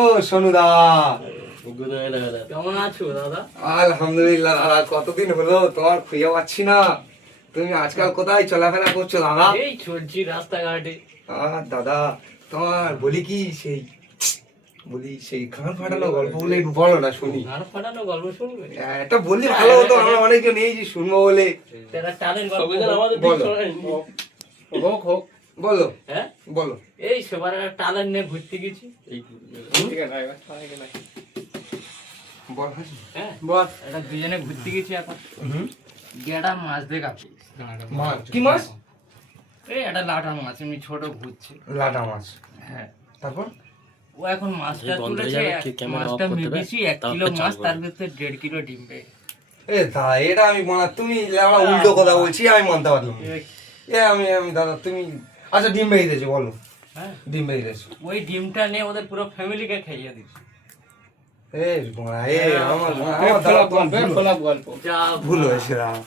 ও সোনুদা, কেমন আছো দাদা? আলহামদুলিল্লাহ দাদা, কতদিন হলো তোমার খুঁজে পাচ্ছি না। তুমি আজকাল কোথায় চলাফেরা করছো দাদা? এই চলছি রাস্তাঘাটে। দাদা তোমার বলি সেই গান ফাটানো গল্প বলে একটু বলো না শুনি। গান ফাটানো গল্প শুনবে? এটা বললে ভালো হতো, আমরা অনেকজন এই যে শুনবো বলে। তেরা টালের গল্প বলো হোক। বলো হ্যাঁ বলো। এই সবার একটা টালের নিয়ে ঘুরতে গেছি। বল হ্যাঁ বল। এটা দুজনে ঘুরতে গেছি এখন। গেডা মাছ দেখাচ্ছি। মাছ কি মাছ? এই একটা লাটা মাছ এমনি ছোট ঘুরছে। লাটা মাছ। হ্যাঁ তারপর ও এখন মাছটা তুলেছে, মাছটা মেপেছি 1 কিলো মাছ, তার ভিতরে 1.5 কিলো ডিম পেয়ে। দাদা এটা আমি তুমি উল্টো কথা বলছি, আমি মানতে পারলাম না। আমি দাদা তুমি আচ্ছা ডিম বেরিয়েছে বলো। হ্যাঁ ডিম বেরিয়েছে। ওই ডিমটা নিয়ে ওদের পুরো ফ্যামিলিকে খাইয়ে দিচ্ছি। আমার দাদা তোমার ভুল হয়েছে দাদা।